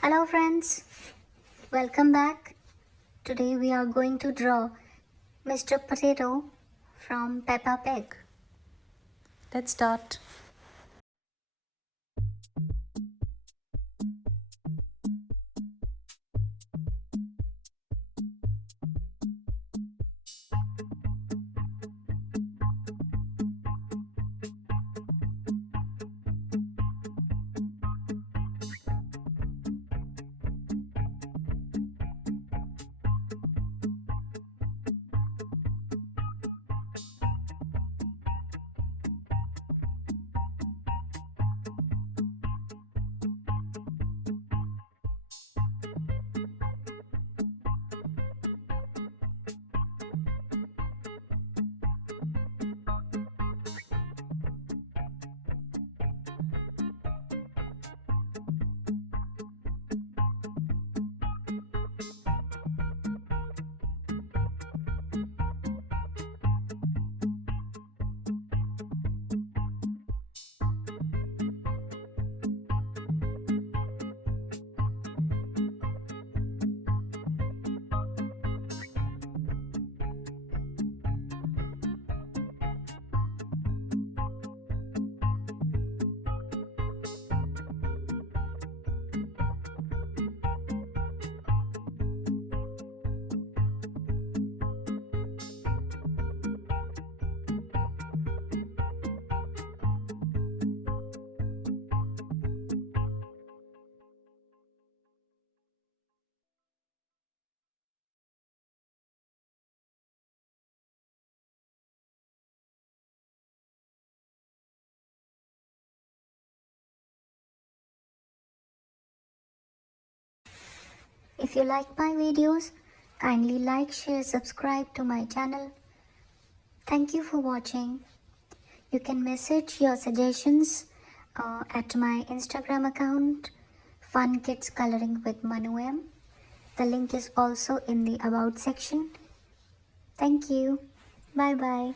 Hello friends, welcome back. Today we are going to draw Mr. Potato from Peppa Pig. Let's start. If you like my videos, kindly like, share, subscribe to my channel. Thank you for watching. You can message your suggestions at my Instagram account, Fun Kids Coloring with Manu M. The link is also in the About section. Thank you. Bye bye.